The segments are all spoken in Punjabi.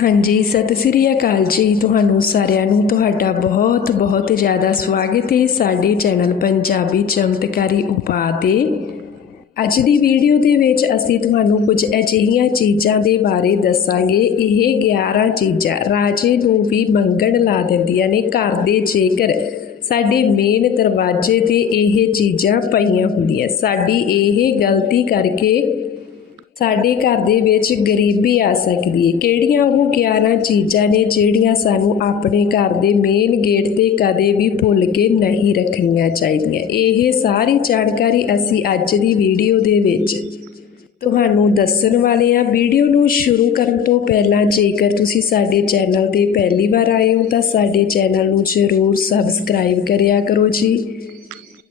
ਹਾਂਜੀ, ਸਤਿ ਸ੍ਰੀ ਅਕਾਲ ਜੀ। ਤੁਹਾਨੂੰ ਸਾਰਿਆਂ ਨੂੰ ਤੁਹਾਡਾ ਬਹੁਤ ਬਹੁਤ ਜ਼ਿਆਦਾ ਸਵਾਗਤ ਹੈ ਸਾਡੇ ਚੈਨਲ ਪੰਜਾਬੀ ਚਮਤਕਾਰੀ ਉਪਾਅ ਤੇ। ਅੱਜ ਦੀ ਵੀਡੀਓ ਦੇ ਵਿੱਚ ਅਸੀਂ ਤੁਹਾਨੂੰ ਕੁਝ ਅਜਿਹੀਆਂ ਚੀਜ਼ਾਂ ਦੇ ਬਾਰੇ ਦੱਸਾਂਗੇ। ਇਹ 11 ਚੀਜ਼ਾਂ, ਰਾਜੇ ਨੂੰ ਵੀ ਮੰਗਣ ਲਾ ਦਿੰਦੀਆਂ ਨੇ। ਘਰ ਦੇ ਜੇਕਰ ਸਾਡੇ ਮੇਨ ਦਰਵਾਜ਼ੇ ਤੇ ਇਹ ਚੀਜ਼ਾਂ ਪਈਆਂ ਹੁੰਦੀਆਂ। ਸਾਡੀ ਇਹ ਗਲਤੀ ਕਰਕੇ ਸਾਡੇ ਘਰ ਦੇ ਵਿੱਚ ਗਰੀਬੀ ਆ ਸਕਦੀ ਹੈ ਕਿਹੜੀਆਂ ਉਹ 11 ਚੀਜ਼ਾਂ ਨੇ ਜਿਹੜੀਆਂ ਸਾਨੂੰ ਆਪਣੇ ਘਰ ਦੇ ਮੇਨ ਗੇਟ ਤੇ ਕਦੇ ਵੀ ਭੁੱਲ ਕੇ ਨਹੀਂ ਰੱਖਣੀਆਂ ਚਾਹੀਦੀਆਂ? ਇਹ ਸਾਰੀ ਜਾਣਕਾਰੀ ਅਸੀਂ ਅੱਜ ਦੀ ਵੀਡੀਓ ਦੇ ਵਿੱਚ ਤੁਹਾਨੂੰ ਦੱਸਣ ਵਾਲੇ ਹਾਂ। ਵੀਡੀਓ ਨੂੰ ਸ਼ੁਰੂ ਕਰਨ ਤੋਂ ਪਹਿਲਾਂ ਜੇਕਰ ਤੁਸੀਂ ਸਾਡੇ ਚੈਨਲ ਤੇ ਪਹਿਲੀ ਵਾਰ ਆਏ ਹੋ ਤਾਂ ਸਾਡੇ ਚੈਨਲ ਨੂੰ ਜ਼ਰੂਰ ਸਬਸਕ੍ਰਾਈਬ ਕਰਿਆ ਕਰੋ ਜੀ।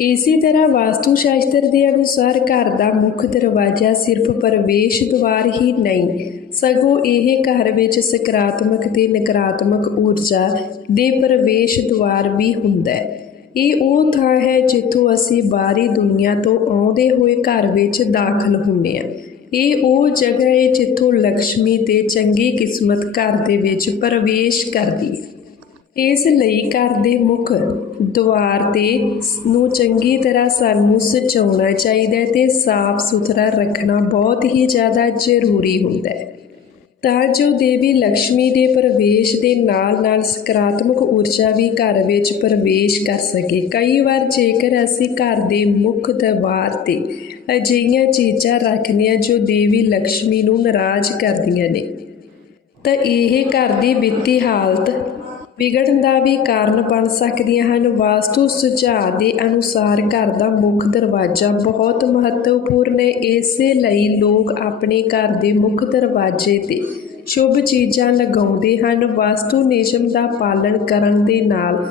ਇਸੇ ਤਰ੍ਹਾਂ ਵਾਸਤੂ ਸ਼ਾਸਤਰ ਦੇ ਅਨੁਸਾਰ ਘਰ ਦਾ ਮੁੱਖ ਦਰਵਾਜ਼ਾ ਸਿਰਫ ਪ੍ਰਵੇਸ਼ ਦੁਆਰ ਹੀ ਨਹੀਂ, ਸਗੋਂ ਇਹ ਘਰ ਵਿੱਚ ਸਕਾਰਾਤਮਕ ਤੇ ਨਕਾਰਾਤਮਕ ਊਰਜਾ ਦੇ ਪ੍ਰਵੇਸ਼ ਦੁਆਰ ਵੀ ਹੁੰਦਾ ਹੈ। ਇਹ ਉਹ ਥਾਂ ਹੈ ਜਿੱਥੋਂ ਅਸੀਂ ਬਾਹਰੀ ਦੁਨੀਆ ਤੋਂ ਆਉਂਦੇ ਹੋਏ ਘਰ ਵਿੱਚ ਦਾਖਲ ਹੁੰਦੇ ਹਾਂ। ਇਹ ਉਹ ਜਗ੍ਹਾ ਹੈ ਜਿੱਥੋਂ ਲక్ష్ਮੀ ਤੇ ਚੰਗੀ ਕਿਸਮਤ ਘਰ ਦੇ ਵਿੱਚ ਪ੍ਰਵੇਸ਼ ਕਰਦੀ ਹੈ। ਇਸ ਲਈ ਘਰ ਦੇ ਮੁੱਖ ਦੁਆਰ ਤੇ ਨੂੰ ਚੰਗੀ ਤਰ੍ਹਾਂ ਸਾਨੂੰ ਸਜਾਉਣਾ ਚਾਹੀਦਾ ਹੈ ਤੇ ਸਾਫ਼ ਸੁਥਰਾ ਰੱਖਣਾ ਬਹੁਤ ਹੀ ਜ਼ਿਆਦਾ ਜ਼ਰੂਰੀ ਹੁੰਦਾ ਹੈ। ਤਾਂ ਜੋ ਦੇਵੀ ਲక్ష్ਮੀ ਦੇ ਪ੍ਰਵੇਸ਼ ਦੇ ਨਾਲ-ਨਾਲ ਸਕਾਰਾਤਮਕ ਊਰਜਾ ਵੀ ਘਰ ਵਿੱਚ ਪ੍ਰਵੇਸ਼ ਕਰ ਸਕੇ। ਕਈ ਵਾਰ ਜੇਕਰ ਅਸੀਂ ਘਰ ਦੇ ਮੁੱਖ ਦਵਾਰ ਤੇ ਅਜਿਹੀਆਂ ਚੀਜ਼ਾਂ ਰੱਖਦੇ ਹਾਂ ਜੋ ਦੇਵੀ ਲక్ష్ਮੀ ਨੂੰ ਨਾਰਾਜ਼ ਕਰਦੀਆਂ ਨੇ, ਤਾਂ ਇਹ ਘਰ ਦੀ ਵਿੱਤੀ ਹਾਲਤ ਵਿਗੜਨ ਦਾ ਵੀ ਕਾਰਨ ਬਣ ਸਕਦੀਆਂ ਹਨ। ਵਾਸਤੂ ਸੁਝਾਅ ਦੇ ਅਨੁਸਾਰ ਘਰ ਦਾ ਮੁੱਖ ਦਰਵਾਜ਼ਾ ਬਹੁਤ ਮਹੱਤਵਪੂਰਨ ਹੈ। ਇਸੇ ਲਈ ਲੋਕ ਆਪਣੇ ਘਰ ਦੇ ਮੁੱਖ ਦਰਵਾਜ਼ੇ ਤੇ ਸ਼ੁਭ ਚੀਜ਼ਾਂ ਲਗਾਉਂਦੇ ਹਨ। ਵਾਸਤੂ ਨਿਯਮ ਦਾ ਪਾਲਣ ਕਰਨ ਦੇ ਨਾਲ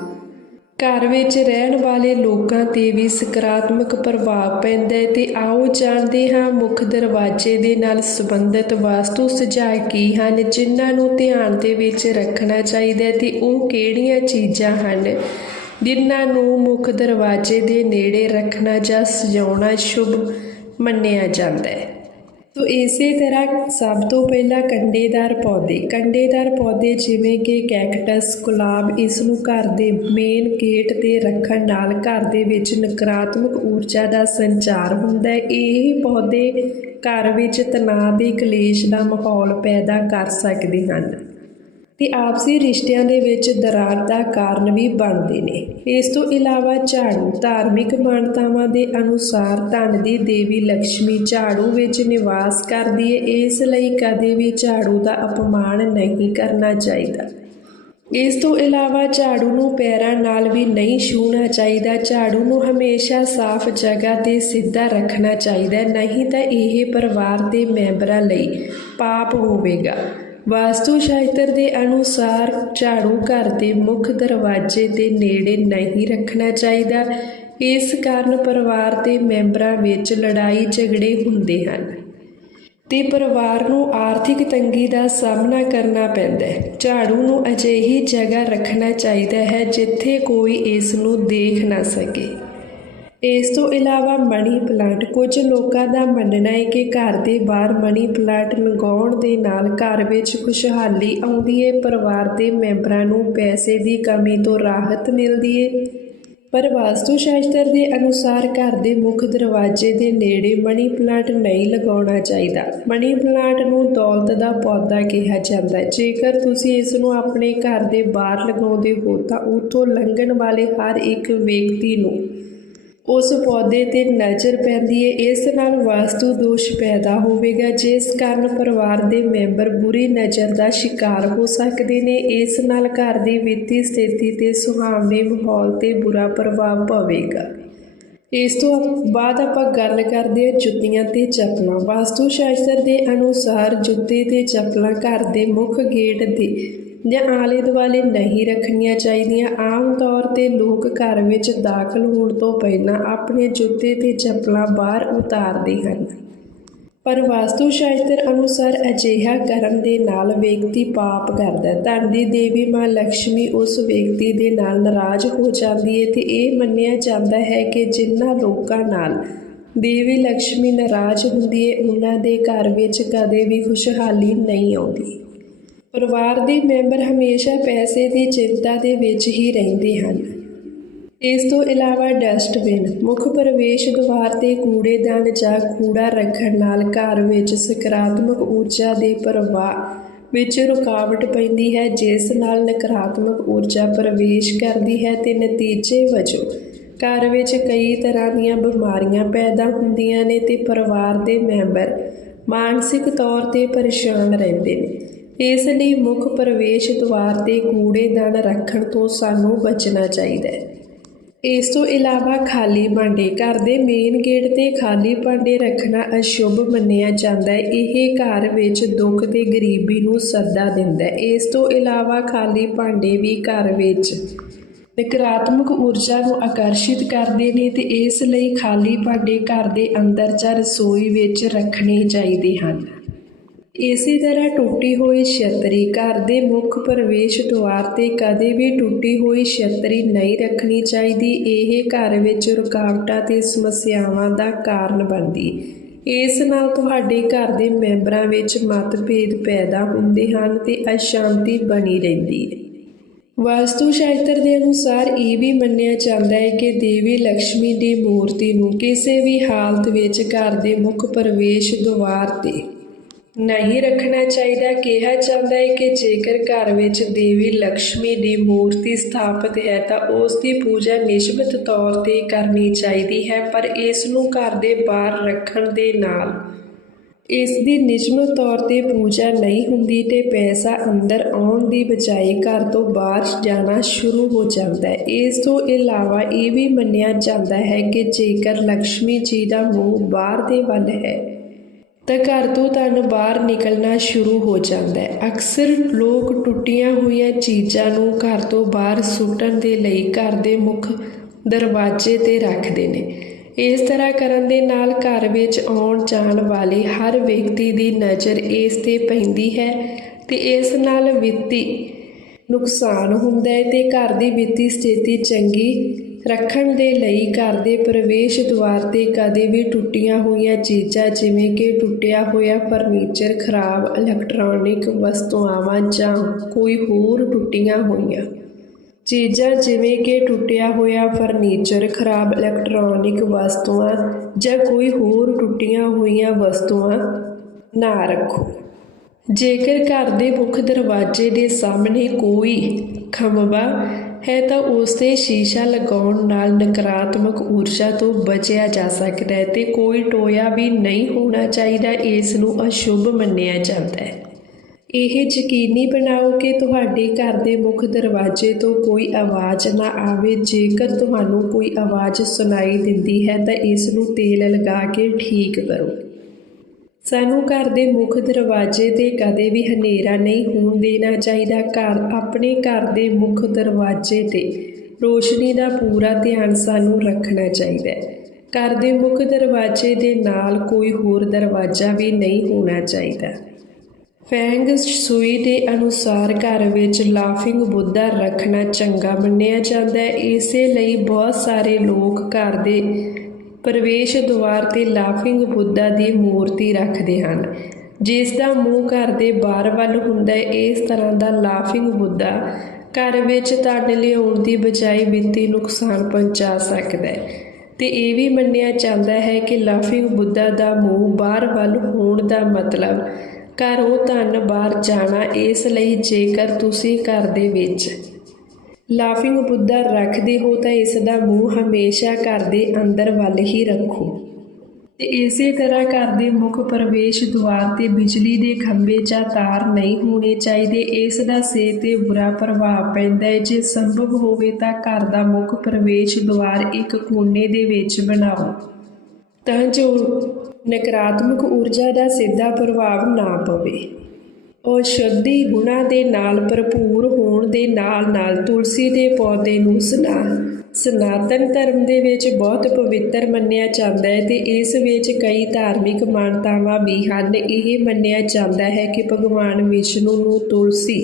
ਘਰ ਵਿੱਚ ਰਹਿਣ ਵਾਲੇ ਲੋਕਾਂ ਤੇ ਵੀ ਸਕਾਰਾਤਮਕ ਪ੍ਰਭਾਵ ਪੈਂਦਾ ਹੈ ਤੇ ਆਓ ਜਾਣਦੇ ਹਾਂ ਮੁੱਖ ਦਰਵਾਜ਼ੇ ਦੇ ਨਾਲ ਸੰਬੰਧਿਤ ਵਾਸਤੂ ਸੁਝਾਅ ਕੀ ਹਨ, ਜਿਨ੍ਹਾਂ ਨੂੰ ਧਿਆਨ ਦੇ ਵਿੱਚ ਰੱਖਣਾ ਚਾਹੀਦਾ ਹੈ ਤੇ ਉਹ ਕਿਹੜੀਆਂ ਚੀਜ਼ਾਂ ਹਨ, ਜਿਨ੍ਹਾਂ ਨੂੰ ਮੁੱਖ ਦਰਵਾਜ਼ੇ ਦੇ ਨੇੜੇ ਰੱਖਣਾ ਜਾਂ ਸਜਾਉਣਾ ਸ਼ੁਭ ਮੰਨਿਆ ਜਾਂਦਾ ਹੈ। ਤੋ ਇਸੇ ਤਰ੍ਹਾਂ ਸਭ ਤੋਂ ਪਹਿਲਾਂ ਕੰਡੇਦਾਰ ਪੌਦੇ। ਕੰਡੇਦਾਰ ਪੌਦੇ ਜਿਵੇਂ ਕਿ ਕੈਕਟਸ, ਗੁਲਾਬ, ਇਸ ਨੂੰ ਘਰ ਦੇ ਮੇਨ ਗੇਟ ਤੇ ਰੱਖਣ ਨਾਲ ਘਰ ਦੇ ਵਿੱਚ ਨਕਾਰਾਤਮਕ ਊਰਜਾ ਦਾ ਸੰਚਾਰ ਹੁੰਦਾ ਹੈ। ਇਹ ਪੌਦੇ ਘਰ ਵਿੱਚ ਤਣਾਅ ਦੇ ਕਲੇਸ਼ ਦਾ ਮਾਹੌਲ ਪੈਦਾ ਕਰ ਸਕਦੇ ਹਨ। ਤੇ ਆਪਸੀ ਰਿਸ਼ਤਿਆਂ ਦੇ ਵਿੱਚ ਦਰਾਰ ਦਾ ਕਾਰਨ ਵੀ ਬਣਦੇ ਨੇ। ਇਸ ਤੋਂ ਇਲਾਵਾ ਝਾੜੂ ਧਾਰਮਿਕ ਮਾਨਤਾਵਾਂ ਦੇ ਅਨੁਸਾਰ ਧਨ ਦੀ ਦੇਵੀ ਲక్ష్ਮੀ ਝਾੜੂ ਵਿੱਚ ਨਿਵਾਸ ਕਰਦੀ ਹੈ ਇਸ ਲਈ ਕਦੇ ਵੀ ਝਾੜੂ ਦਾ ਅਪਮਾਨ ਨਹੀਂ ਕਰਨਾ ਚਾਹੀਦਾ। ਇਸ ਤੋਂ ਇਲਾਵਾ ਝਾੜੂ ਨੂੰ ਪੈਰਾਂ ਨਾਲ ਵੀ ਨਹੀਂ ਛੂਹਣਾ ਚਾਹੀਦਾ। ਝਾੜੂ ਨੂੰ ਹਮੇਸ਼ਾ ਸਾਫ਼ ਜਗ੍ਹਾ ਤੇ ਸਿੱਧਾ ਰੱਖਣਾ ਚਾਹੀਦਾ, ਨਹੀਂ ਤਾਂ ਇਹ ਪਰਿਵਾਰ ਦੇ ਮੈਂਬਰਾਂ ਲਈ ਪਾਪ ਹੋਵੇਗਾ। ਵਾਸਤੂ ਸ਼ਾਸਤਰ ਦੇ ਅਨੁਸਾਰ ਝਾੜੂ ਘਰ ਦੇ ਮੁੱਖ ਦਰਵਾਜ਼ੇ ਦੇ ਨੇੜੇ ਨਹੀਂ ਰੱਖਣਾ ਚਾਹੀਦਾ। ਇਸ ਕਾਰਨ ਪਰਿਵਾਰ ਦੇ ਮੈਂਬਰਾਂ ਵਿੱਚ ਲੜਾਈ ਝਗੜੇ ਹੁੰਦੇ ਹਨ ਤੇ ਪਰਿਵਾਰ ਨੂੰ ਆਰਥਿਕ ਤੰਗੀ ਦਾ ਸਾਹਮਣਾ ਕਰਨਾ ਪੈਂਦਾ ਹੈ। ਝਾੜੂ ਨੂੰ ਅਜਿਹੀ ਜਗ੍ਹਾ ਰੱਖਣਾ ਚਾਹੀਦਾ ਹੈ ਜਿੱਥੇ ਕੋਈ ਇਸ ਨੂੰ ਦੇਖ ਨਾ ਸਕੇ। ਇਸ ਤੋਂ ਇਲਾਵਾ ਮਨੀ ਪਲਾਂਟ, ਕੁਝ ਲੋਕਾਂ ਦਾ ਮੰਨਣਾ ਹੈ ਕਿ ਘਰ ਦੇ ਬਾਹਰ ਮਨੀ ਪਲਾਂਟ ਲਗਾਉਣ ਦੇ ਨਾਲ ਘਰ ਵਿੱਚ ਖੁਸ਼ਹਾਲੀ ਆਉਂਦੀ ਹੈ, ਪਰਿਵਾਰ ਦੇ ਮੈਂਬਰਾਂ ਨੂੰ ਪੈਸੇ ਦੀ ਕਮੀ ਤੋਂ ਰਾਹਤ ਮਿਲਦੀ ਹੈ। ਪਰ ਵਾਸਤੂ ਸ਼ਾਸਤਰ ਦੇ ਅਨੁਸਾਰ ਘਰ ਦੇ ਮੁੱਖ ਦਰਵਾਜ਼ੇ ਦੇ ਨੇੜੇ ਮਨੀ ਪਲਾਂਟ ਨਹੀਂ ਲਗਾਉਣਾ ਚਾਹੀਦਾ। ਮਨੀ ਪਲਾਂਟ ਨੂੰ ਦੌਲਤ ਦਾ ਪੌਦਾ ਕਿਹਾ ਜਾਂਦਾ ਹੈ। ਜੇਕਰ ਤੁਸੀਂ ਇਸ ਨੂੰ ਆਪਣੇ ਘਰ ਦੇ ਬਾਹਰ ਲਗਾਉਂਦੇ ਹੋ ਤਾਂ ਉੱਥੋਂ ਲੰਘਣ ਵਾਲੇ ਹਰ ਇੱਕ ਵਿਅਕਤੀ ਨੂੰ ਉਸ ਪੌਦੇ ਤੇ ਨਜ਼ਰ ਪੈਂਦੀ ਹੈ ਇਸ ਨਾਲ ਵਾਸਤੂ ਦੋਸ਼ ਪੈਦਾ ਹੋਵੇਗਾ, ਜਿਸ ਕਾਰਨ ਪਰਿਵਾਰ ਦੇ ਮੈਂਬਰ ਬੁਰੀ ਨਜ਼ਰ ਦਾ ਸ਼ਿਕਾਰ ਹੋ ਸਕਦੇ ਨੇ। ਇਸ ਨਾਲ ਘਰ ਦੀ ਵਿੱਤੀ ਸਥਿਤੀ ਤੇ ਸੁਹਾਵਣੇ ਮਾਹੌਲ ਤੇ ਬੁਰਾ ਪ੍ਰਭਾਵ ਪਵੇਗਾ। ਇਸ ਤੋਂ ਬਾਅਦ ਆਪਾਂ ਗੱਲ ਕਰਦੇ ਹਾਂ ਜੁੱਤੀਆਂ ਤੇ ਚੱਪਲਾਂ। ਵਾਸਤੂ ਸ਼ਾਸਤਰ ਦੇ ਅਨੁਸਾਰ ਜੁੱਤੇ ਤੇ ਚੱਪਲਾਂ ਘਰ ਦੇ ਮੁੱਖ ਗੇਟ ਦੇ ਜਾਂ ਆਲੇ ਦੁਆਲੇ ਨਹੀਂ ਰੱਖਣੀਆਂ ਚਾਹੀਦੀਆਂ, ਆਮ ਤੌਰ ਤੇ ਲੋਕ ਘਰ ਵਿੱਚ ਦਾਖਲ ਹੋਣ ਤੋਂ ਪਹਿਲਾਂ ਆਪਣੇ ਜੁੱਤੇ ਤੇ ਚੱਪਲਾਂ ਬਾਹਰ ਉਤਾਰਦੇ ਹਨ। ਪਰ ਵਾਸਤੂ ਸ਼ਾਸਤਰ ਅਨੁਸਾਰ ਅਜਿਹਾ ਕਰਨ ਦੇ ਨਾਲ ਵਿਅਕਤੀ ਪਾਪ ਕਰਦਾ ਹੈ। ਧਨ ਦੀ ਦੇਵੀ ਮਾਂ ਲక్ష్ਮੀ ਉਸ ਵਿਅਕਤੀ ਦੇ ਨਾਲ ਨਾਰਾਜ਼ ਹੋ ਜਾਂਦੀ ਹੈ ਤੇ ਇਹ ਮੰਨਿਆ ਜਾਂਦਾ ਹੈ ਕਿ ਜਿਨ੍ਹਾਂ ਲੋਕਾਂ ਨਾਲ ਦੇਵੀ ਲక్ష్ਮੀ ਨਾਰਾਜ਼ ਹੁੰਦੀ ਹੈ, ਉਹਨਾਂ ਦੇ ਘਰ ਵਿੱਚ ਕਦੇ ਵੀ ਖੁਸ਼ਹਾਲੀ ਨਹੀਂ ਆਉਂਦੀ। ਪਰਿਵਾਰ ਦੇ ਮੈਂਬਰ ਹਮੇਸ਼ਾ ਪੈਸੇ ਦੀ ਚਿੰਤਾ ਦੇ ਵਿੱਚ ਹੀ ਰਹਿੰਦੇ ਹਨ। ਇਸ ਤੋਂ ਇਲਾਵਾ ਡਸਟਬਿਨ, ਮੁੱਖ ਪ੍ਰਵੇਸ਼ ਦੁਆਰ ਤੇ ਕੂੜੇਦਾਨ ਜਾਂ ਕੂੜਾ ਰੱਖਣ ਨਾਲ ਘਰ ਵਿੱਚ ਸਕਾਰਾਤਮਕ ਊਰਜਾ ਦੇ ਪ੍ਰਵਾਹ ਵਿੱਚ ਰੁਕਾਵਟ ਪੈਂਦੀ ਹੈ, ਜਿਸ ਨਾਲ ਨਕਾਰਾਤਮਕ ਊਰਜਾ ਪ੍ਰਵੇਸ਼ ਕਰਦੀ ਹੈ ਤੇ ਨਤੀਜੇ ਵਜੋਂ ਘਰ ਵਿੱਚ ਕਈ ਤਰ੍ਹਾਂ ਦੀਆਂ ਬਿਮਾਰੀਆਂ ਪੈਦਾ ਹੁੰਦੀਆਂ ਨੇ ਤੇ ਪਰਿਵਾਰ ਦੇ ਮੈਂਬਰ ਮਾਨਸਿਕ ਤੌਰ ਤੇ ਪਰੇਸ਼ਾਨ ਰਹਿੰਦੇ ਨੇ। ਇਸ ਲਈ ਮੁੱਖ ਪ੍ਰਵੇਸ਼ ਦੁਆਰ ਤੇ ਕੂੜੇਦਾਨ ਰੱਖਣ ਤੋਂ ਸਾਨੂੰ ਬਚਣਾ ਚਾਹੀਦਾ ਹੈ। ਇਸ ਤੋਂ ਇਲਾਵਾ ਖਾਲੀ ਭਾਂਡੇ, ਘਰ ਦੇ ਮੇਨ ਗੇਟ ਤੇ ਖਾਲੀ ਭਾਂਡੇ ਰੱਖਣਾ ਅਸ਼ੁਭ ਮੰਨਿਆ ਜਾਂਦਾ ਹੈ। ਇਹ ਘਰ ਵਿੱਚ ਦੁੱਖ ਤੇ ਗਰੀਬੀ ਨੂੰ ਸੱਦਾ ਦਿੰਦਾ ਹੈ। ਇਸ ਤੋਂ ਇਲਾਵਾ ਖਾਲੀ ਭਾਂਡੇ ਵੀ ਘਰ ਵਿੱਚ ਨਕਾਰਾਤਮਕ ਊਰਜਾ ਨੂੰ ਆਕਰਸ਼ਿਤ ਕਰਦੇ ਨੇ ਤੇ ਇਸ ਲਈ ਖਾਲੀ ਭਾਂਡੇ ਘਰ ਦੇ ਅੰਦਰ ਜਾਂ ਰਸੋਈ ਵਿੱਚ ਰੱਖਣੇ ਚਾਹੀਦੇ ਹਨ। ਇਸੇ ਤਰ੍ਹਾਂ ਟੁੱਟੀ ਹੋਈ ਛਤਰੀ ਘਰ ਦੇ ਮੁੱਖ ਪ੍ਰਵੇਸ਼ ਦੁਆਰ ਤੇ ਕਦੇ ਵੀ ਟੁੱਟੀ ਹੋਈ ਛਤਰੀ ਨਹੀਂ ਰੱਖਣੀ ਚਾਹੀਦੀ। ਇਹ ਘਰ ਵਿੱਚ ਰੁਕਾਵਟਾਂ ਤੇ ਸਮੱਸਿਆਵਾਂ ਦਾ ਕਾਰਨ ਬਣਦੀ। ਇਸ ਨਾਲ ਤੁਹਾਡੇ ਘਰ ਦੇ ਮੈਂਬਰਾਂ ਵਿੱਚ ਮਤਭੇਦ ਪੈਦਾ ਹੁੰਦੇ ਹਨ ਤੇ ਅਸ਼ਾਂਤੀ ਬਣੀ ਰਹਿੰਦੀ ਹੈ। ਵਾਸਤੂ ਸ਼ਾਸਤਰ ਦੇ ਅਨੁਸਾਰ ਇਹ ਵੀ ਮੰਨਿਆ ਜਾਂਦਾ ਹੈ ਕਿ ਦੇਵੀ ਲక్ష్ਮੀ ਦੀ ਮੂਰਤੀ ਨੂੰ ਕਿਸੇ ਵੀ ਹਾਲਤ ਵਿੱਚ ਘਰ ਦੇ ਮੁੱਖ ਪ੍ਰਵੇਸ਼ ਦੁਆਰ ਤੇ ਨਹੀਂ ਰੱਖਣਾ ਚਾਹੀਦਾ। ਕਿਹਾ ਜਾਂਦਾ ਹੈ ਕਿ ਜੇਕਰ ਘਰ ਵਿੱਚ ਦੇਵੀ ਲక్ష్ਮੀ ਦੀ ਮੂਰਤੀ ਸਥਾਪਿਤ ਹੈ ਤਾਂ ਉਸ ਦੀ ਪੂਜਾ ਨਿਸ਼ਚਿਤ ਤੌਰ ਤੇ ਕਰਨੀ ਚਾਹੀਦੀ ਹੈ, ਪਰ ਇਸ ਨੂੰ ਘਰ ਦੇ ਬਾਹਰ ਰੱਖਣ ਦੇ ਨਾਲ ਇਸ ਦੀ ਨਿਯਮਿਤ ਤੌਰ ਤੇ ਪੂਜਾ ਨਹੀਂ ਹੁੰਦੀ ਤੇ ਪੈਸਾ ਅੰਦਰ ਆਉਣ ਦੀ ਬਜਾਏ ਘਰ ਤੋਂ ਬਾਹਰ ਜਾਣਾ ਸ਼ੁਰੂ ਹੋ ਜਾਂਦਾ ਹੈ। ਇਸ ਤੋਂ ਇਲਾਵਾ ਇਹ ਵੀ ਮੰਨਿਆ ਜਾਂਦਾ ਹੈ ਕਿ ਜੇਕਰ ਲక్ష్ਮੀ ਜੀ ਦਾ ਮੂੰਹ ਬਾਹਰ ਦੇ ਵੱਲ ਹੈ ਤਾਂ ਘਰ ਤੋਂ ਤੁਹਾਨੂੰ ਬਾਹਰ ਨਿਕਲਣਾ ਸ਼ੁਰੂ ਹੋ ਜਾਂਦਾ ਹੈ। ਅਕਸਰ ਲੋਕ ਟੁੱਟੀਆਂ ਹੋਈਆਂ ਚੀਜ਼ਾਂ ਨੂੰ ਘਰ ਤੋਂ ਬਾਹਰ ਸੁੱਟਣ ਦੇ ਲਈ ਘਰ ਦੇ ਮੁੱਖ ਦਰਵਾਜ਼ੇ ਤੇ ਰੱਖਦੇ ਨੇ। ਇਸ ਤਰ੍ਹਾਂ ਕਰਨ ਦੇ ਨਾਲ ਘਰ ਵਿੱਚ ਆਉਣ ਜਾਣ ਵਾਲੇ ਹਰ ਵਿਅਕਤੀ ਦੀ ਨਜ਼ਰ ਇਸ ਤੇ ਪੈਂਦੀ ਹੈ ਤੇ ਇਸ ਨਾਲ ਵਿੱਤੀ ਨੁਕਸਾਨ ਹੁੰਦਾ ਹੈ ਤੇ ਘਰ ਦੀ ਵਿੱਤੀ ਸਥਿਤੀ ਚੰਗੀ ਰੱਖਣ ਦੇ ਲਈ ਘਰ ਦੇ ਪ੍ਰਵੇਸ਼ ਦੁਆਰ ਤੇ ਕਦੇ ਵੀ ਟੁੱਟੀਆਂ ਹੋਈਆਂ ਚੀਜ਼ਾਂ, ਜਿਵੇਂ ਕਿ ਟੁੱਟਿਆ ਹੋਇਆ ਫਰਨੀਚਰ, ਖਰਾਬ ਇਲੈਕਟ੍ਰੋਨਿਕ ਵਸਤੂਆਂ ਜਾਂ ਕੋਈ ਹੋਰ ਟੁੱਟੀਆਂ ਹੋਈਆਂ ਚੀਜ਼ਾਂ, ਜਿਵੇਂ ਕਿ ਟੁੱਟਿਆ ਹੋਇਆ ਫਰਨੀਚਰ, ਖਰਾਬ ਇਲੈਕਟ੍ਰੋਨਿਕ ਵਸਤੂਆਂ ਜਾਂ ਕੋਈ ਹੋਰ ਟੁੱਟੀਆਂ ਹੋਈਆਂ ਵਸਤੂਆਂ ਨਾ ਰੱਖੋ। ਜੇਕਰ ਘਰ ਦੇ ਮੁੱਖ ਦਰਵਾਜ਼ੇ ਦੇ ਸਾਹਮਣੇ ਕੋਈ ਖੰਭਾ ਹੈ ਤਾਂ ਉਸ ਤੇ ਸ਼ੀਸ਼ਾ ਲਗਾਉਣ ਨਾਲ ਨਕਾਰਾਤਮਕ ਊਰਜਾ ਤੋਂ ਬਚਿਆ ਜਾ ਸਕਦਾ ਹੈ ਤੇ ਕੋਈ ਟੋਇਆ ਵੀ ਨਹੀਂ ਹੋਣਾ ਚਾਹੀਦਾ, ਇਸ ਨੂੰ ਅਸ਼ੁਭ ਮੰਨਿਆ ਜਾਂਦਾ ਹੈ। ਇਹ ਯਕੀਨੀ ਬਣਾਓ ਕਿ ਤੁਹਾਡੇ ਘਰ ਦੇ ਮੁੱਖ ਦਰਵਾਜ਼ੇ ਤੋਂ ਕੋਈ ਆਵਾਜ਼ ਨਾ ਆਵੇ। ਜੇਕਰ ਤੁਹਾਨੂੰ ਕੋਈ ਆਵਾਜ਼ ਸੁਣਾਈ ਦਿੰਦੀ ਹੈ ਤਾਂ ਇਸ ਨੂੰ ਤੇਲ ਲਗਾ ਕੇ ਠੀਕ ਕਰੋ। ਸਾਨੂੰ ਘਰ ਦੇ ਮੁੱਖ ਦਰਵਾਜ਼ੇ ਤੇ ਕਦੇ ਵੀ ਹਨੇਰਾ ਨਹੀਂ ਹੋਣ ਦੇਣਾ ਚਾਹੀਦਾ। ਘਰ, ਆਪਣੇ ਘਰ ਦੇ ਮੁੱਖ ਦਰਵਾਜ਼ੇ ਤੇ ਰੋਸ਼ਨੀ ਦਾ ਪੂਰਾ ਧਿਆਨ ਸਾਨੂੰ ਰੱਖਣਾ ਚਾਹੀਦਾ ਹੈ। ਘਰ ਦੇ ਮੁੱਖ ਦਰਵਾਜ਼ੇ ਦੇ ਨਾਲ ਕੋਈ ਹੋਰ ਦਰਵਾਜ਼ਾ ਵੀ ਨਹੀਂ ਹੋਣਾ ਚਾਹੀਦਾ। ਫੈਂਗ ਸੂਈ ਦੇ ਅਨੁਸਾਰ ਘਰ ਵਿੱਚ ਲਾਫਿੰਗ ਬੁੱਧਾ ਰੱਖਣਾ ਚੰਗਾ ਮੰਨਿਆ ਜਾਂਦਾ ਹੈ। ਇਸੇ ਲਈ ਬਹੁਤ ਸਾਰੇ ਲੋਕ ਘਰ ਦੇ ਪ੍ਰਵੇਸ਼ ਦੁਆਰ ਤੇ ਲਾਫਿੰਗ ਬੁੱਧਾ ਦੀ ਮੂਰਤੀ ਰੱਖਦੇ ਹਨ। ਜਿਸ ਦਾ ਮੂੰਹ ਘਰ ਦੇ ਬਾਹਰ ਵੱਲ ਹੁੰਦਾ ਹੈ, ਇਸ ਤਰ੍ਹਾਂ ਦਾ ਲਾਫਿੰਗ ਬੁੱਧਾ ਘਰ ਵਿੱਚ ਧਨ ਲਿਆਉਣ ਦੀ ਬਜਾਏ ਵਿੱਤੀ ਨੁਕਸਾਨ ਪਹੁੰਚਾ ਸਕਦਾ ਹੈ। ਤੇ ਇਹ ਵੀ ਮੰਨਿਆ ਜਾਂਦਾ ਹੈ ਕਿ ਲਾਫਿੰਗ ਬੁੱਧਾ ਦਾ ਮੂੰਹ ਬਾਹਰ ਵੱਲ ਹੋਣ ਦਾ ਮਤਲਬ ਘਰੋਂ ਧਨ ਬਾਹਰ ਜਾਣਾ, ਇਸ ਲਈ ਜੇਕਰ ਤੁਸੀਂ ਘਰ ਦੇ ਵਿੱਚ ਲਾਫਿੰਗ ਬੁੱਧਾ ਰੱਖਦੇ ਹੋ ਤਾਂ ਇਸ ਦਾ ਮੂੰਹ ਹਮੇਸ਼ਾ ਘਰ ਦੇ ਅੰਦਰ ਵੱਲ ਹੀ ਰੱਖੋ। ਤੇ ਇਸੇ ਤਰ੍ਹਾਂ ਘਰ ਦੇ ਮੁੱਖ ਪ੍ਰਵੇਸ਼ ਦੁਆਰ ਤੇ ਬਿਜਲੀ ਦੇ ਖੰਭੇ ਜਾਂ ਤਾਰ ਨਹੀਂ ਹੋਣੇ ਚਾਹੀਦੇ। ਇਸ ਦਾ ਸਿਹਤ ਤੇ ਬੁਰਾ ਪ੍ਰਭਾਵ ਪੈਂਦਾ ਹੈ। ਜੇ ਸੰਭਵ ਹੋਵੇ ਤਾਂ ਘਰ ਦਾ ਮੁੱਖ ਪ੍ਰਵੇਸ਼ ਦੁਆਰ ਇੱਕ ਕੋਨੇ ਦੇ ਵਿੱਚ ਬਣਾਓ। ਤਾਂ ਜੋ ਨਕਾਰਾਤਮਕ ਊਰਜਾ ਦਾ ਸਿੱਧਾ ਪ੍ਰਭਾਵ ਨਾ ਪਵੇ। ਔਸ਼ਧੀ ਗੁਣਾਂ ਦੇ ਨਾਲ ਭਰਪੂਰ ਹੋਣ ਦੇ ਨਾਲ-ਨਾਲ ਤੁਲਸੀ ਦੇ ਪੌਦੇ ਨੂੰ ਸਨਾ, ਸਨਾਤਨ ਧਰਮ ਦੇ ਵਿੱਚ ਬਹੁਤ ਪਵਿੱਤਰ ਮੰਨਿਆ ਜਾਂਦਾ ਹੈ ਤੇ ਇਸ ਵਿੱਚ ਕਈ ਧਾਰਮਿਕ ਮਾਨਤਾਵਾਂ ਵੀ ਹਨ। ਇਹ ਮੰਨਿਆ ਜਾਂਦਾ ਹੈ ਕਿ ਭਗਵਾਨ ਵਿਸ਼ਨੂੰ ਨੂੰ ਤੁਲਸੀ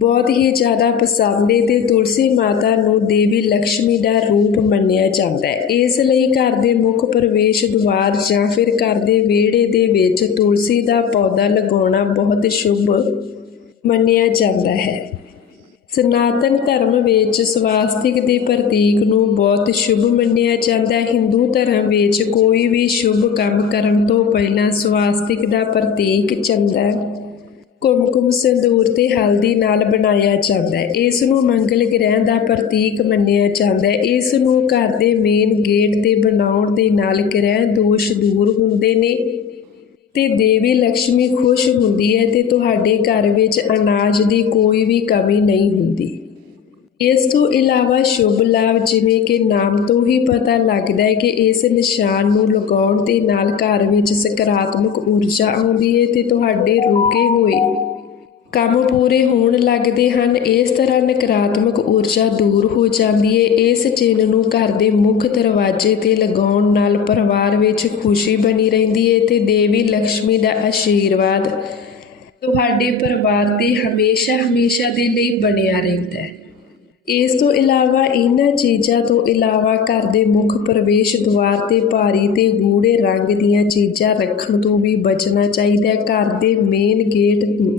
ਬਹੁਤ ਹੀ ਜ਼ਿਆਦਾ ਪਸੰਦ ਹੈ ਤੇ ਤੁਲਸੀ ਮਾਤਾ ਨੂੰ ਦੇਵੀ ਲక్ష్ਮੀ ਦਾ ਰੂਪ ਮੰਨਿਆ ਜਾਂਦਾ ਹੈ। ਇਸ ਲਈ ਘਰ ਦੇ ਮੁੱਖ ਪ੍ਰਵੇਸ਼ ਦੁਆਰ ਜਾਂ ਫਿਰ ਘਰ ਦੇ ਵਿਹੜੇ ਦੇ ਵਿੱਚ ਤੁਲਸੀ ਦਾ ਪੌਦਾ ਲਗਾਉਣਾ ਬਹੁਤ ਸ਼ੁਭ ਮੰਨਿਆ ਜਾਂਦਾ ਹੈ। ਸਨਾਤਨ ਧਰਮ ਵਿੱਚ ਸਵਾਸਤਿਕ ਦੇ ਪ੍ਰਤੀਕ ਨੂੰ ਬਹੁਤ ਸ਼ੁਭ ਮੰਨਿਆ ਜਾਂਦਾ ਹੈ। ਹਿੰਦੂ ਧਰਮ ਵਿੱਚ ਕੋਈ ਵੀ ਸ਼ੁਭ ਕੰਮ ਕਰਨ ਤੋਂ ਪਹਿਲਾਂ ਸਵਾਸਤਿਕ ਦਾ ਪ੍ਰਤੀਕ ਚੰਦਨ ਕੁਮਕੁਮ ਸਿੰਦੂਰ ਤੇ ਹਲਦੀ ਨਾਲ ਬਣਾਇਆ ਜਾਂਦਾ ਹੈ। ਇਸ ਨੂੰ ਮੰਗਲ ਗ੍ਰਹਿ ਦਾ ਪ੍ਰਤੀਕ ਮੰਨਿਆ ਜਾਂਦਾ ਹੈ। ਇਸ ਨੂੰ ਘਰ ਦੇ ਮੇਨ ਗੇਟ ਤੇ ਬਣਾਉਣ ਦੇ ਨਾਲ ਗ੍ਰਹਿ ਦੋਸ਼ ਦੂਰ ਹੁੰਦੇ ਨੇ ਤੇ ਦੇਵੀ ਲక్ష్ਮੀ ਖੁਸ਼ ਹੁੰਦੀ ਹੈ ਤੇ ਤੁਹਾਡੇ ਘਰ ਵਿੱਚ ਅਨਾਜ ਦੀ ਕੋਈ ਵੀ ਕਮੀ ਨਹੀਂ ਹੁੰਦੀ। ਇਸ ਤੋਂ ਇਲਾਵਾ ਸ਼ੁਭ ਲਾਭ ਜਿਵੇਂ ਕਿ ਨਾਮ ਤੋਂ ਹੀ ਪਤਾ ਲੱਗਦਾ ਹੈ ਕਿ ਇਸ ਨਿਸ਼ਾਨ ਨੂੰ ਲਗਾਉਣ ਦੇ ਨਾਲ ਘਰ ਵਿੱਚ ਸਕਾਰਾਤਮਕ ਊਰਜਾ ਆਉਂਦੀ ਹੈ ਤੇ ਤੁਹਾਡੇ ਰੁਕੇ ਹੋਏ ਕੰਮ ਪੂਰੇ ਹੋਣ ਲੱਗਦੇ ਹਨ। ਇਸ ਤਰ੍ਹਾਂ ਨਕਾਰਾਤਮਕ ਊਰਜਾ ਦੂਰ ਹੋ ਜਾਂਦੀ ਹੈ। ਇਸ ਚਿੰਨ੍ਹ ਨੂੰ ਘਰ ਦੇ ਮੁੱਖ ਦਰਵਾਜ਼ੇ ਤੇ ਲਗਾਉਣ ਨਾਲ ਪਰਿਵਾਰ ਵਿੱਚ ਖੁਸ਼ੀ ਬਣੀ ਰਹਿੰਦੀ ਹੈ ਤੇ ਦੇਵੀ ਲక్ష్ਮੀ ਦਾ ਆਸ਼ੀਰਵਾਦ ਤੁਹਾਡੇ ਪਰਿਵਾਰ ਤੇ ਹਮੇਸ਼ਾ ਹਮੇਸ਼ਾ ਦੇ ਲਈ ਬਣਿਆ ਰਹਿੰਦਾ ਹੈ। ਇਸ ਤੋਂ ਇਲਾਵਾ ਇਹਨਾਂ ਚੀਜ਼ਾਂ ਤੋਂ ਇਲਾਵਾ ਘਰ ਦੇ ਮੁੱਖ ਪ੍ਰਵੇਸ਼ ਦੁਆਰ ਤੇ ਭਾਰੀ ਤੇ ਗੂੜੇ ਰੰਗ ਦੀਆਂ ਚੀਜ਼ਾਂ ਰੱਖਣ ਤੋਂ ਵੀ ਬਚਣਾ ਚਾਹੀਦਾ ਹੈ। ਘਰ ਦੇ ਮੇਨ ਗੇਟ ਨੂੰ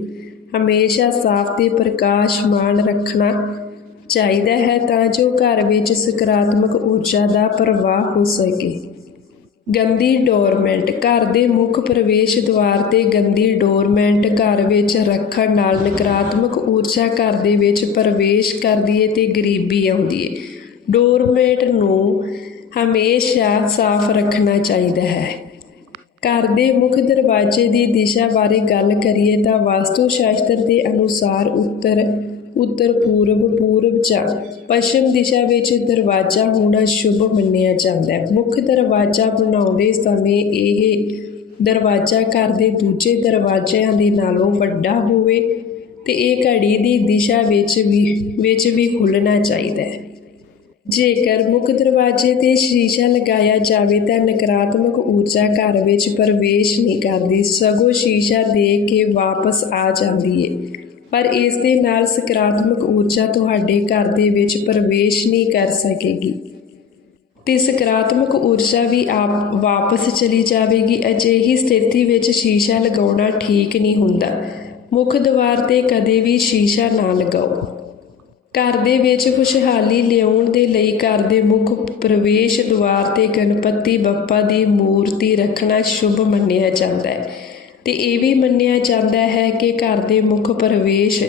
ਹਮੇਸ਼ਾ ਸਾਫ਼ ਤੇ ਪ੍ਰਕਾਸ਼ਮਾਨ ਰੱਖਣਾ ਚਾਹੀਦਾ ਹੈ ਤਾਂ ਜੋ ਘਰ ਵਿੱਚ ਸਕਾਰਾਤਮਕ ਊਰਜਾ ਦਾ ਪ੍ਰਵਾਹ ਹੋ ਸਕੇ। ਗੰਦੀ ਡੋਰਮੈਂਟ, ਘਰ ਦੇ ਮੁੱਖ ਪ੍ਰਵੇਸ਼ ਦੁਆਰ ਤੇ ਗੰਦੀ ਡੋਰਮੈਂਟ, ਘਰ ਵਿੱਚ ਰੱਖਣ ਨਾਲ ਨਕਾਰਾਤਮਕ ਊਰਜਾ ਘਰ ਦੇ ਵਿੱਚ ਪ੍ਰਵੇਸ਼ ਕਰਦੀ ਹੈ ਤੇ ਗਰੀਬੀ ਆਉਂਦੀ ਹੈ ਡੋਰਮੈਂਟ ਨੂੰ ਹਮੇਸ਼ਾ ਸਾਫ਼ ਰੱਖਣਾ ਚਾਹੀਦਾ ਹੈ। ਘਰ ਦੇ ਮੁੱਖ ਦਰਵਾਜ਼ੇ ਦੀ ਦਿਸ਼ਾ ਬਾਰੇ ਗੱਲ ਕਰੀਏ ਤਾਂ ਵਾਸਤੂ ਸ਼ਾਸਤਰ ਦੇ ਅਨੁਸਾਰ ਉੱਤਰ ਉੱਤਰ ਪੂਰਬ ਪੂਰਬ ਜਾਂ ਪੱਛਮ ਦਿਸ਼ਾ ਵਿੱਚ ਦਰਵਾਜ਼ਾ ਹੋਣਾ ਸ਼ੁਭ ਮੰਨਿਆ ਜਾਂਦਾ ਹੈ। ਮੁੱਖ ਦਰਵਾਜ਼ਾ ਬਣਾਉਂਦੇ ਸਮੇਂ ਇਹ ਦਰਵਾਜ਼ਾ ਘਰ ਦੇ ਦੂਜੇ ਦਰਵਾਜ਼ਿਆਂ ਦੇ ਨਾਲੋਂ ਵੱਡਾ ਹੋਵੇ ਤੇ ਇਹ ਘੜੀ ਦੀ ਦਿਸ਼ਾ ਵਿੱਚ ਵੀ ਵਿੱਚ ਵੀ ਖੁੱਲਣਾ ਚਾਹੀਦਾ ਹੈ। ਜੇਕਰ ਮੁੱਖ ਦਰਵਾਜ਼ੇ ਤੇ ਸ਼ੀਸ਼ਾ ਲਗਾਇਆ ਜਾਵੇ ਤਾਂ ਨਕਾਰਾਤਮਕ ਊਰਜਾ ਘਰ ਵਿੱਚ ਪ੍ਰਵੇਸ਼ ਨਹੀਂ ਕਰਦੀ। ਸਗੋਂ ਸ਼ੀਸ਼ਾ ਦੇ ਕੇ ਵਾਪਸ ਆ ਜਾਂਦੀ ਹੈ ਪਰ ਇਸ ਦੇ ਨਾਲ ਸਕਾਰਾਤਮਕ ਊਰਜਾ ਤੁਹਾਡੇ ਘਰ ਦੇ ਵਿੱਚ ਪ੍ਰਵੇਸ਼ ਨਹੀਂ ਕਰ ਸਕੇਗੀ। ਤੇ ਸਕਾਰਾਤਮਕ ਊਰਜਾ ਵੀ ਆਪ ਵਾਪਸ ਚਲੀ ਜਾਵੇਗੀ, ਅਜਿਹੀ ਸਥਿਤੀ ਵਿੱਚ ਸ਼ੀਸ਼ਾ ਲਗਾਉਣਾ ਠੀਕ ਨਹੀਂ ਹੁੰਦਾ। ਮੁੱਖ ਦੁਆਰ ਤੇ ਕਦੇ ਵੀ ਸ਼ੀਸ਼ਾ ਨਾ ਲਗਾਓ। ਘਰ ਦੇ ਵਿੱਚ ਖੁਸ਼ਹਾਲੀ ਲਿਆਉਣ ਦੇ ਲਈ ਘਰ ਦੇ ਮੁੱਖ ਪ੍ਰਵੇਸ਼ ਦੁਆਰ ਤੇ ਗਣਪਤੀ ਬੱਪਾ ਦੀ ਮੂਰਤੀ ਰੱਖਣਾ ਸ਼ੁਭ ਮੰਨਿਆ ਜਾਂਦਾ ਹੈ। ਤੇ ਇਹ ਵੀ ਮੰਨਿਆ ਜਾਂਦਾ ਹੈ ਕਿ ਘਰ ਦੇ ਮੁੱਖ ਪ੍ਰਵੇਸ਼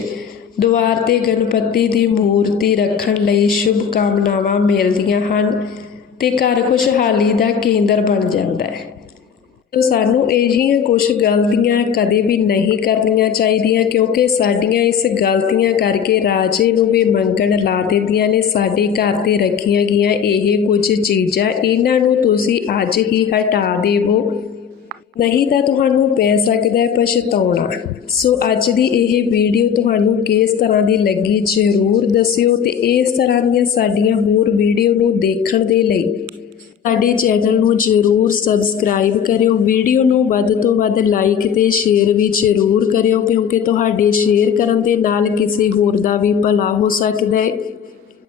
ਦੁਆਰ ਤੇ ਗਣਪਤੀ ਦੀ ਮੂਰਤੀ ਰੱਖਣ ਲਈ ਸ਼ੁਭ ਕਾਮਨਾਵਾਂ ਮਿਲਦੀਆਂ ਹਨ ਤੇ ਘਰ ਖੁਸ਼ਹਾਲੀ ਦਾ ਕੇਂਦਰ ਬਣ ਜਾਂਦਾ ਹੈ। ਤੋ ਸਾਨੂੰ ਅਜਿਹੀਆਂ ਕੁਝ ਗਲਤੀਆਂ ਕਦੇ ਵੀ ਨਹੀਂ ਕਰਨੀਆਂ ਚਾਹੀਦੀਆਂ ਕਿਉਂਕਿ ਸਾਡੀਆਂ ਇਸ ਗਲਤੀਆਂ ਕਰਕੇ ਰਾਜੇ ਨੂੰ ਵੀ ਮੰਗਣ ਲਾ ਦਿੰਦੀਆਂ ਨੇ, ਸਾਡੇ ਘਰ ਤੇ ਰੱਖੀਆਂ ਗਈਆਂ ਇਹ ਕੁਝ ਚੀਜ਼ਾਂ, ਇਹਨਾਂ ਨੂੰ ਤੁਸੀਂ ਅੱਜ ਹੀ ਹਟਾ ਦੇਵੋ। ਨਹੀਂ ਤਾਂ ਤੁਹਾਨੂੰ ਪੈ ਸਕਦਾ ਹੈ ਪਛਤਾਉਣਾ। ਸੋ ਅੱਜ ਦੀ ਇਹ ਵੀਡੀਓ ਤੁਹਾਨੂੰ ਕਿਸ ਤਰ੍ਹਾਂ ਦੀ ਲੱਗੀ ਜ਼ਰੂਰ ਦੱਸਿਓ ਤੇ ਇਸ ਤਰ੍ਹਾਂ ਦੀਆਂ ਸਾਡੀਆਂ ਹੋਰ ਵੀਡੀਓ ਨੂੰ ਦੇਖਣ ਦੇ ਲਈ ਸਾਡੇ ਚੈਨਲ ਨੂੰ ਜ਼ਰੂਰ ਸਬਸਕ੍ਰਾਈਬ ਕਰਿਓ। ਵੀਡੀਓ ਨੂੰ ਵੱਧ ਤੋਂ ਵੱਧ ਲਾਈਕ ਤੇ ਸ਼ੇਅਰ ਵੀ ਜ਼ਰੂਰ ਕਰਿਓ ਕਿਉਂਕਿ ਤੁਹਾਡੇ ਸ਼ੇਅਰ ਕਰਨ ਦੇ ਨਾਲ ਕਿਸੇ ਹੋਰ ਦਾ ਵੀ ਭਲਾ ਹੋ ਸਕਦਾ ਹੈ।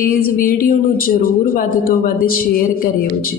ਪਲੀਜ਼ ਵੀਡੀਓ ਨੂੰ ਜ਼ਰੂਰ ਵੱਧ ਤੋਂ ਵੱਧ ਸ਼ੇਅਰ ਕਰਿਓ ਜੀ।